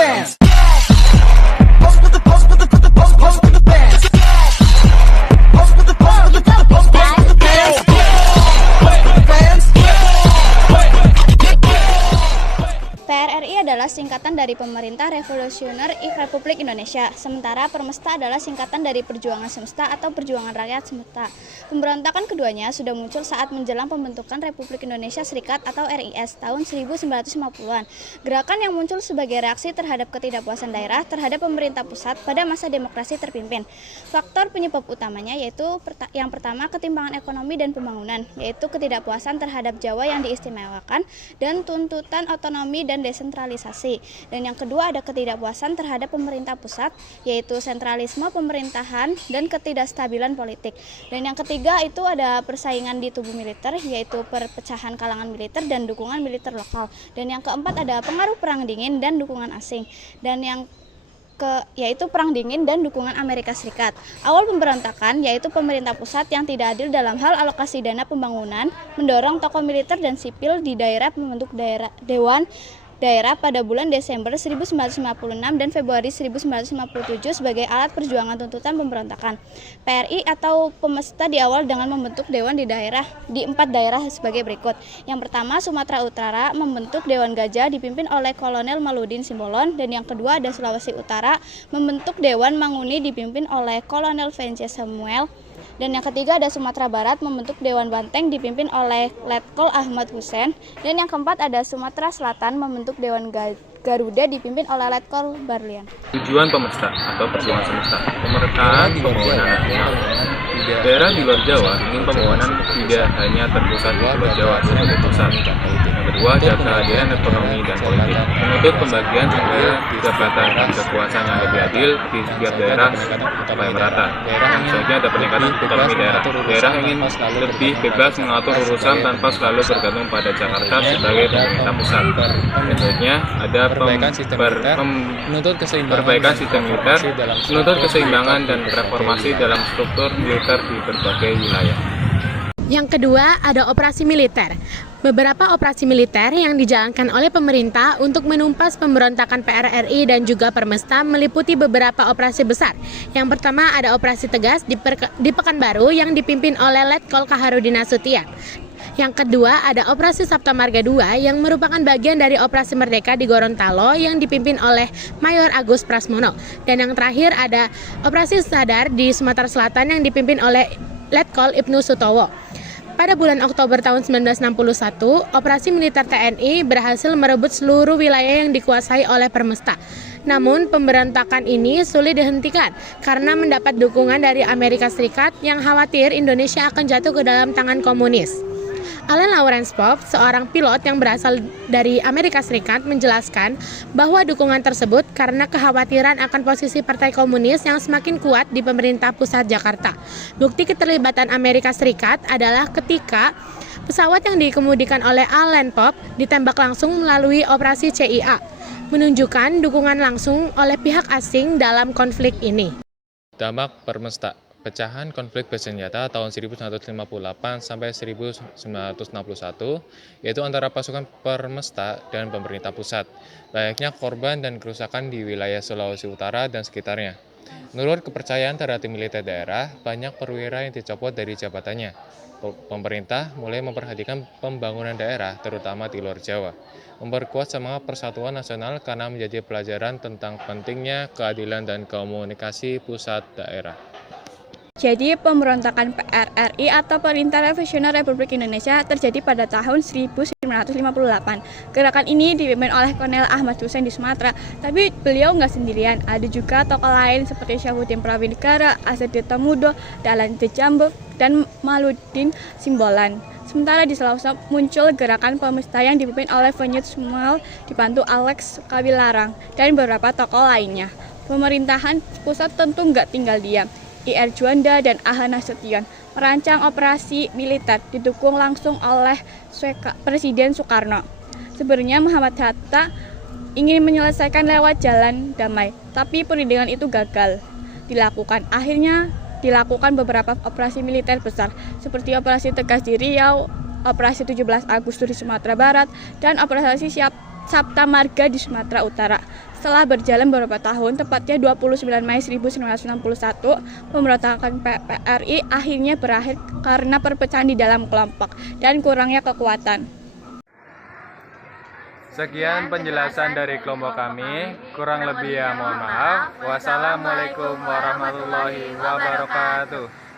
bands. PRRI adalah singkatan dari Pemerintah Revolusioner Republik Indonesia, sementara Permesta adalah singkatan dari Perjuangan Semesta atau Perjuangan Rakyat Semesta. Pemberontakan keduanya sudah muncul saat menjelang pembentukan Republik Indonesia Serikat atau RIS tahun 1950-an. Gerakan yang muncul sebagai reaksi terhadap ketidakpuasan daerah terhadap pemerintah pusat pada masa demokrasi terpimpin. Faktor penyebab utamanya yaitu yang pertama ketimpangan ekonomi dan pembangunan, yaitu ketidakpuasan terhadap Jawa yang diistimewakan dan tuntutan otonomi dan desentralisasi. Dan yang kedua ada ketidakpuasan terhadap pemerintah pusat, yaitu sentralisme pemerintahan dan ketidakstabilan politik. Dan yang ketiga itu ada persaingan di tubuh militer, yaitu perpecahan kalangan militer dan dukungan militer lokal. Dan yang keempat ada pengaruh perang dingin dan dukungan asing. Dan yang yaitu perang dingin dan dukungan Amerika Serikat. Awal pemberontakan yaitu pemerintah pusat yang tidak adil dalam hal alokasi dana pembangunan, mendorong tokoh militer dan sipil di daerah membentuk dewan daerah pada bulan Desember 1956 dan Februari 1957 sebagai alat perjuangan tuntutan pemberontakan. PRI atau Pemesta di awal dengan membentuk dewan di 4 daerah sebagai berikut. Yang pertama Sumatera Utara membentuk Dewan Gajah dipimpin oleh Kolonel Maludin Simbolon, dan yang kedua ada Sulawesi Utara membentuk Dewan Manguni dipimpin oleh Kolonel Vence Samuel. Dan yang ketiga ada Sumatera Barat membentuk Dewan Banteng dipimpin oleh Letkol Ahmad Hussein. Dan yang keempat ada Sumatera Selatan membentuk Dewan Garuda dipimpin oleh Letkol Barlian. Tujuan Pemesta atau Perjuangan Semesta, pemerataan pembangunan nasional. Daerah di luar Jawa ingin pembangunan tidak hanya terpusat di Pulau Jawa sebagai pusat. Yang kedua ada kehadiran ekonomi dan politik, menuntut pembagian hingga jabatan dan kekuasaan yang lebih adil di setiap daerah supaya merata. Selanjutnya ada peningkatan otonomi daerah. Daerah ingin lebih bebas mengatur urusan tanpa selalu bergantung pada Jakarta sebagai pemerintah pusat. Selanjutnya ada perbaikan sistem militer, menuntut keseimbangan dan reformasi dalam struktur militer di berbagai wilayah. Yang kedua ada operasi militer. Beberapa operasi militer yang dijalankan oleh pemerintah untuk menumpas pemberontakan PRRI dan juga Permesta meliputi beberapa operasi besar. Yang pertama ada operasi Tegas di Pekanbaru yang dipimpin oleh Letkol Kaharudin Nasution. Yang kedua ada operasi Sabta Marga II yang merupakan bagian dari operasi Merdeka di Gorontalo yang dipimpin oleh Mayor Agus Prasmono. Dan yang terakhir ada operasi Sadar di Sumatera Selatan yang dipimpin oleh Letkol Ibnu Sutowo. Pada bulan Oktober tahun 1961, operasi militer TNI berhasil merebut seluruh wilayah yang dikuasai oleh Permesta. Namun, pemberontakan ini sulit dihentikan karena mendapat dukungan dari Amerika Serikat yang khawatir Indonesia akan jatuh ke dalam tangan komunis. Allen Lawrence Pope, seorang pilot yang berasal dari Amerika Serikat, menjelaskan bahwa dukungan tersebut karena kekhawatiran akan posisi Partai Komunis yang semakin kuat di pemerintah pusat Jakarta. Bukti keterlibatan Amerika Serikat adalah ketika pesawat yang dikemudikan oleh Allen Pope ditembak langsung melalui operasi CIA, menunjukkan dukungan langsung oleh pihak asing dalam konflik ini. Dampak Permesta. Pecahan konflik bersenjata tahun 1958 sampai 1961 yaitu antara pasukan Permesta dan pemerintah pusat. Banyaknya korban dan kerusakan di wilayah Sulawesi Utara dan sekitarnya. Menurut kepercayaan terhadap militer daerah, banyak perwira yang dicopot dari jabatannya. Pemerintah mulai memperhatikan pembangunan daerah, terutama di luar Jawa. Memperkuat semangat persatuan nasional karena menjadi pelajaran tentang pentingnya keadilan dan komunikasi pusat daerah. Jadi pemberontakan PRRI atau Perintah Revolusioner Republik Indonesia terjadi pada tahun 1958. Gerakan ini dipimpin oleh Kolonel Ahmad Hussein di Sumatera, tapi beliau nggak sendirian. Ada juga tokoh lain seperti Syahruddin Prawinegara, Asep Tamudo, Dahlan Dejambek, dan Maludin Simbolon. Sementara di Sulawesi muncul gerakan Pemesta yang dipimpin oleh Vence Samuel dibantu Alex Kawilarang dan beberapa tokoh lainnya. Pemerintahan pusat tentu nggak tinggal diam. IR Juanda dan AH Nasution merancang operasi militer didukung langsung oleh Presiden Soekarno. Sebenarnya Muhammad Hatta ingin menyelesaikan lewat jalan damai, tapi perundingan itu gagal dilakukan. Akhirnya dilakukan beberapa operasi militer besar seperti operasi Tegas di Riau, operasi 17 Agustus di Sumatera Barat, dan operasi Sabta Marga di Sumatera Utara. Setelah berjalan beberapa tahun, tepatnya 29 Mei 1961, pemberontakan PRI akhirnya berakhir karena perpecahan di dalam kelompok dan kurangnya kekuatan. Sekian penjelasan dari kelompok kami, kurang lebih ya mohon maaf. Wassalamualaikum warahmatullahi wabarakatuh.